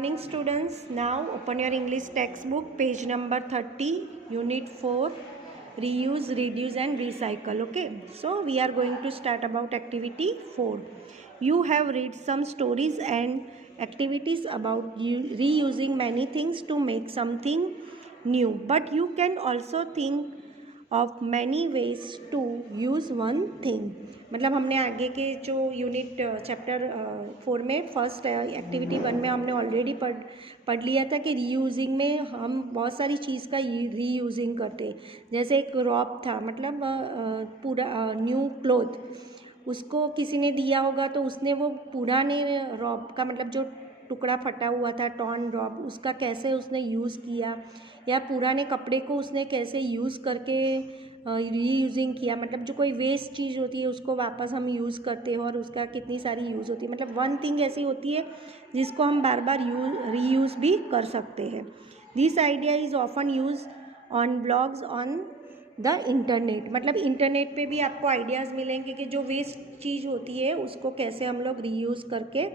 Morning students, now open your English textbook, page number 30, unit 4, reuse, reduce and recycle. Okay, so we are going to start about activity 4. You have read some stories and activities about reusing many things to make something new, but you can also think of many ways to use one thing. मतलब हमने आगे के जो unit chapter 4 में first activity 1 में हमने already पढ़ लिया था कि रीयूजिंग में हम बहुत सारी चीज़ का रीयूजिंग करते हैं। जैसे एक रॉब था, मतलब पूरा न्यू क्लोथ उसको किसी ने दिया होगा तो उसने वो पुराने रॉब का, मतलब जो टुकड़ा फटा हुआ था टॉर्न रॉब, उसका कैसे उसने यूज़ किया, या पुराने कपड़े को उसने कैसे यूज़ करके रीयूजिंग किया। मतलब जो कोई वेस्ट चीज़ होती है उसको वापस हम यूज़ करते हैं और उसका कितनी सारी यूज़ होती है। मतलब वन थिंग ऐसी होती है जिसको हम बार बार रीयूज़ भी कर सकते हैं। This idea is often use on blogs on the internet. मतलब इंटरनेट पे भी आपको आइडियाज़ मिलेंगे कि जो वेस्ट चीज़ होती है उसको कैसे हम लोग रीयूज़ करके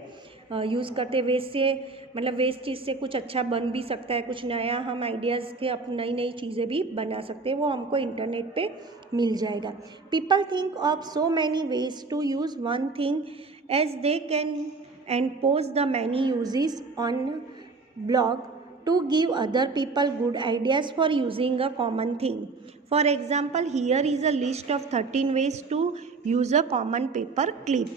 यूज़ करते। वेस्ट से, मतलब वेस्ट चीज़ से कुछ अच्छा बन भी सकता है, कुछ नया हम आइडियाज़ के नई नई चीज़ें भी बना सकते हैं, वो हमको इंटरनेट पे मिल जाएगा। People think of so many ways to use one thing as they can and post the many uses on blog to give other people good ideas for using a common thing. For example, here is a list of 13 ways to use a common paper clip.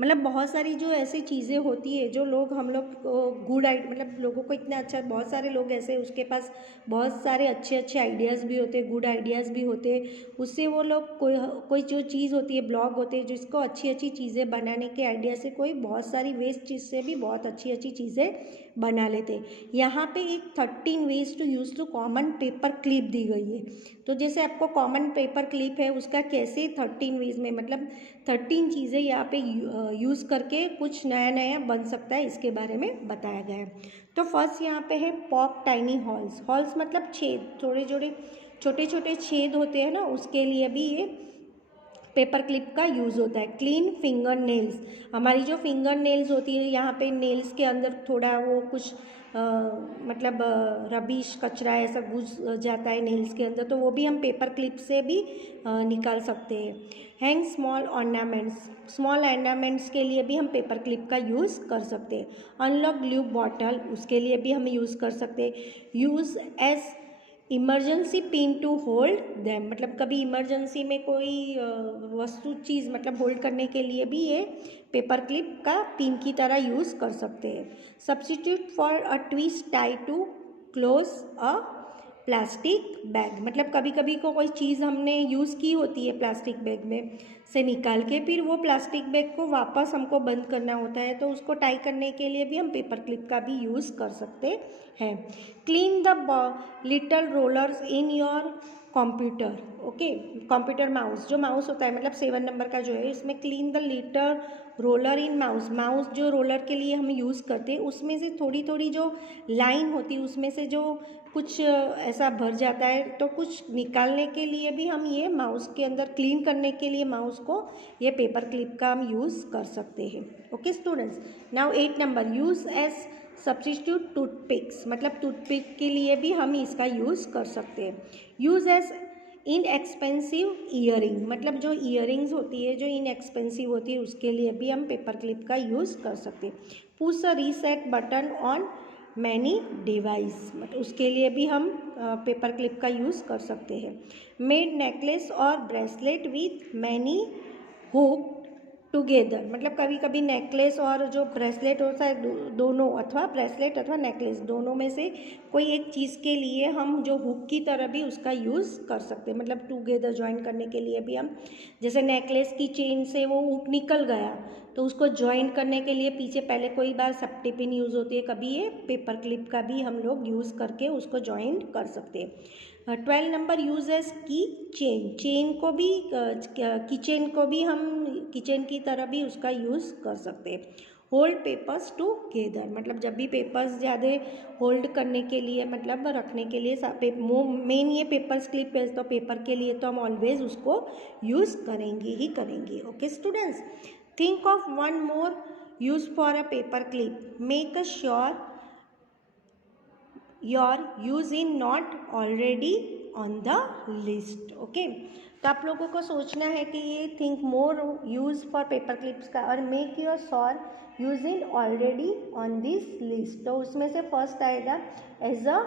मतलब बहुत सारी जो ऐसी चीज़ें होती है जो लोग हम लोग गुड मतलब लोगों को इतना अच्छा, बहुत सारे लोग ऐसे उसके पास बहुत सारे अच्छे अच्छे आइडियाज़ भी होते हैं, गुड आइडियाज़ भी होते हैं। उससे वो लोग कोई जो चीज़ होती है, ब्लॉग होते हैं जिसको अच्छी अच्छी चीज़ें बनाने के आइडिया से कोई बहुत सारी वेस्ट चीज़ से भी बहुत अच्छी अच्छी चीज़ें बना लेते हैं। यहाँ पे एक 13 ways to use two common paper clip दी गई है। तो जैसे आपको कॉमन पेपर क्लिप है उसका कैसे 13 वेज में, मतलब 13 चीज़ें यहाँ पे यूज़ करके कुछ नया नया बन सकता है, इसके बारे में बताया गया है। तो फर्स्ट यहाँ पे है पॉक टाइनी हॉल्स। हॉल्स मतलब छेद, थोड़े छोटे छोटे छेद होते हैं ना, उसके लिए भी ये पेपर क्लिप का यूज़ होता है। क्लीन फिंगर नेल्स, हमारी जो फिंगर नेल्स होती है, यहाँ पे नेल्स के अंदर थोड़ा वो कुछ मतलब रबिश कचरा ऐसा घुस जाता है नेल्स के अंदर, तो वो भी हम पेपर क्लिप से भी निकाल सकते हैं। Hang small ornaments, small ornaments के लिए भी हम पेपर क्लिप का यूज़ कर सकते हैं। अनलॉक ग्लू बॉटल, उसके लिए भी हम यूज़ कर सकते हैं। Use as emergency pin to hold them, मतलब कभी इमरजेंसी में कोई वस्तु चीज़ मतलब होल्ड करने के लिए भी ये पेपर क्लिप का पिन की तरह यूज़ कर सकते हैं। Substitute for a twist tie to close a plastic bag, मतलब कभी कभी को कोई चीज़ हमने यूज़ की होती है प्लास्टिक बैग में से निकाल के, फिर वो प्लास्टिक बैग को वापस हमको बंद करना होता है, तो उसको टाई करने के लिए भी हम पेपर क्लिप का भी यूज़ कर सकते हैं। Clean the little rollers in your computer. Okay, computer mouse, जो माउस होता है मतलब 7 नंबर का जो है, इसमें clean the little roller in mouse. Mouse जो रोलर के लिए हम यूज़ करते हैं उसमें से थोड़ी थोड़ी जो लाइन होती है उसमें से जो कुछ ऐसा भर जाता है, तो कुछ निकालने के लिए भी हम ये माउस के अंदर क्लीन करने के लिए माउस को ये पेपर क्लिप का हम यूज़ कर सकते हैं। Okay students, now 8 number use as substitute toothpicks, मतलब टूथपिक के लिए भी हम इसका यूज़ कर सकते हैं। यूज़ एज इनएक्सपेंसिव ईयरिंग, मतलब जो ईयरिंग्स होती है जो इनएक्सपेंसिव होती है उसके लिए भी हम पेपर क्लिप का यूज़ कर सकते हैं। Push a reset button on many device, मतलब उसके लिए भी हम पेपर क्लिप का यूज़ कर सकते हैं। मेड नेकलेस और bracelet with many hook together, मतलब कभी कभी नेकलेस और जो ब्रेसलेट होता है दोनों, अथवा ब्रेसलेट अथवा नेकलेस दोनों में से कोई एक चीज़ के लिए हम जो हुक की तरह भी उसका यूज़ कर सकते हैं। मतलब टुगेदर ज्वाइन करने के लिए भी हम, जैसे नेकलेस की चेन से वो हुक निकल गया तो उसको ज्वाइन करने के लिए पीछे पहले कोई बार सेफ्टी पिन यूज़ होती है, कभी ये पेपर क्लिप का भी हम लोग यूज़ करके उसको ज्वाइन कर सकते हैं। 12 नंबर यूज़ एज की चेन, चेन को भी किचन को भी हम किचन की तरह भी उसका यूज़ कर सकते हैं। होल्ड पेपर्स टुगेदर, मतलब जब भी पेपर्स ज़्यादा होल्ड करने के लिए, मतलब रखने के लिए मेन ये पेपर क्लिप है, तो पेपर के लिए तो हम ऑलवेज उसको यूज़ करेंगे ही करेंगे। Okay students, think of one more use for a paper clip, make a sure your use in not already on the list. Okay, तो आप लोगों को सोचना है कि ये think more use for paper clips का और make your sure use in already on this list. तो उसमें से फर्स्ट आएगा as a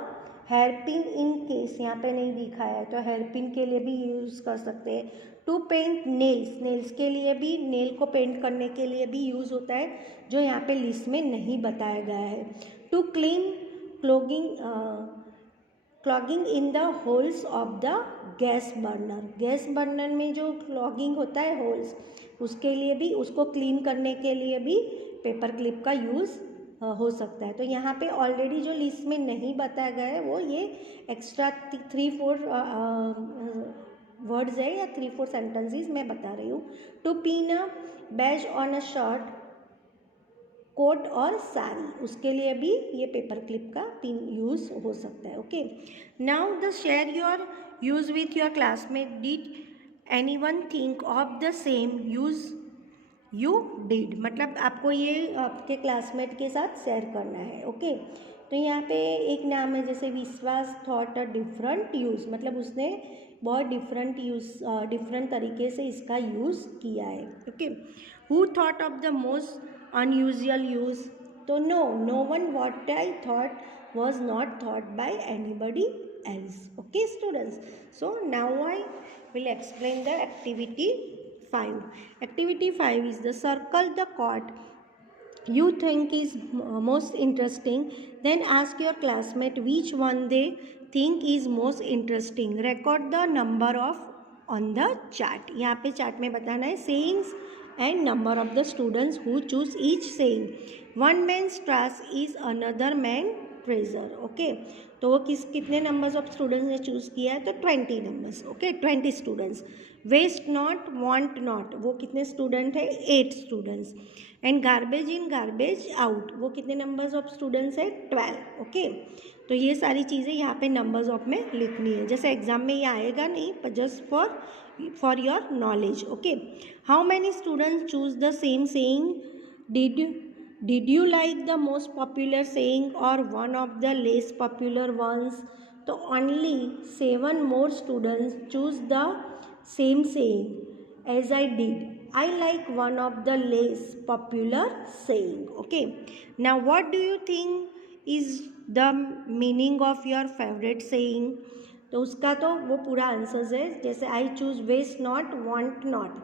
hair pin in case, यहाँ पे नहीं दिखाया है तो हेयर पिन के लिए भी यूज़ कर सकते हैं। टू पेंट नेल्स, नेल्स के लिए भी, नेल को पेंट करने के लिए भी यूज़ होता है जो यहाँ पे लिस्ट में नहीं बताया गया है। To clean clogging in the holes of the gas burner, gas burner में जो क्लॉगिंग होता है होल्स, उसके लिए भी, उसको क्लीन करने के लिए भी पेपर क्लिप का यूज़ हो सकता है। तो यहाँ पे ऑलरेडी जो लिस्ट में नहीं बताया गया है वो ये एक्स्ट्रा 3-4 वर्ड्स है या 3-4 सेंटेंसेस मैं बता रही हूँ। To pin a badge on a shirt, coat और साड़ी, उसके लिए भी ये पेपर क्लिप का पिन यूज़ हो सकता है। Okay, now the share your use with your classmate. Did anyone think of the same use you did, मतलब आपको ये आपके क्लासमेट के साथ शेयर करना है। ओके, तो यहाँ पे एक नाम है जैसे विश्वास थॉट अ डिफरेंट यूज़, मतलब उसने बहुत डिफरेंट तरीके से इसका यूज़ किया है। Okay, who thought of the most unusual use, तो no one, what I thought was not thought by anybody else. Okay students, so now I will explain the activity 5. Activity 5 is the circle the chord you think is most interesting, then ask your classmate which one they think is most interesting. Record the number of on the chart. यहाँ पे chart में बताना है sayings and number of the students who choose each saying. One man's trash is another man treasure. Okay, तो वो कितने numbers of students ने choose किया है, तो 20 numbers. Okay, 20 students. Waste not, want not, वो कितने स्टूडेंट है, 8 students. And garbage in, garbage out, वो कितने नंबर्स ऑफ स्टूडेंट्स है, 12। ओके, तो ये सारी चीज़ें यहाँ पे नंबर्स ऑफ में लिखनी है, जैसे एग्जाम में ये आएगा नहीं, पर just for your knowledge. Okay, how many students choose the same saying, Did you like the most popular saying or one of the less popular ones? तो only 7 more students choose the same saying as I did. I like one of the less popular saying. Okay. Now what do you think is the meaning of your favorite saying? तो उसका तो वो पूरा answer है, जैसे I choose waste not, want not.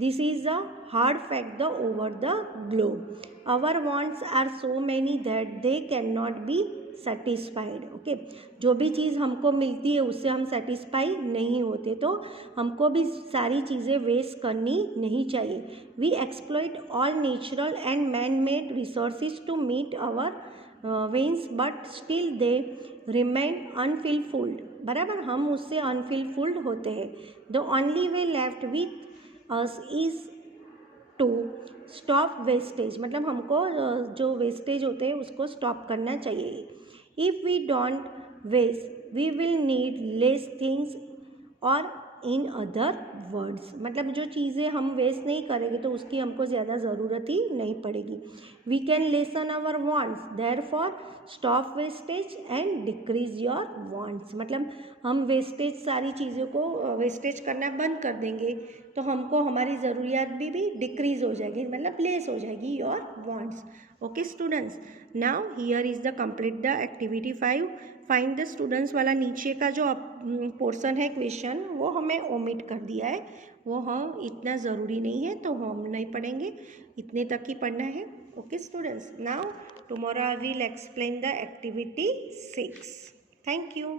This is a hard fact over the globe. Our wants are so many that they cannot be satisfied. Okay, जो भी चीज़ हमको मिलती है उससे हम सेटिस्फाई नहीं होते, तो हमको भी सारी चीज़ें वेस्ट करनी नहीं चाहिए. We exploit all natural and man-made resources to meet our wants, but still they remain unfulfilled. बराबर, हम उससे अनफुलफिल्ड होते हैं. The only way left with us is to stop wastage, मतलब हमको जो वेस्टेज होते हैं उसको स्टॉप करना चाहिए. If we don't waste we will need less things, और इन अदर वर्ड्स, मतलब जो चीज़ें हम वेस्ट नहीं करेंगे तो उसकी हमको ज़्यादा ज़रूरत ही नहीं पड़ेगी. We can lessen our wants, therefore stop wastage and decrease your wants, मतलब हम वेस्टेज, सारी चीज़ों को वेस्टेज करना बंद कर देंगे तो हमको हमारी ज़रूरियात भी डिक्रीज हो जाएगी, मतलब लेस हो जाएगी your wants. Okay students, now here is the complete the activity 5. Find the students वाला नीचे का जो पोर्शन है क्वेश्चन, वो हमें ओमिट कर दिया है, वो हम इतना ज़रूरी नहीं है तो हम नहीं पढ़ेंगे, इतने तक ही पढ़ना है. Okay students, now tomorrow I will explain the activity 6. Thank you.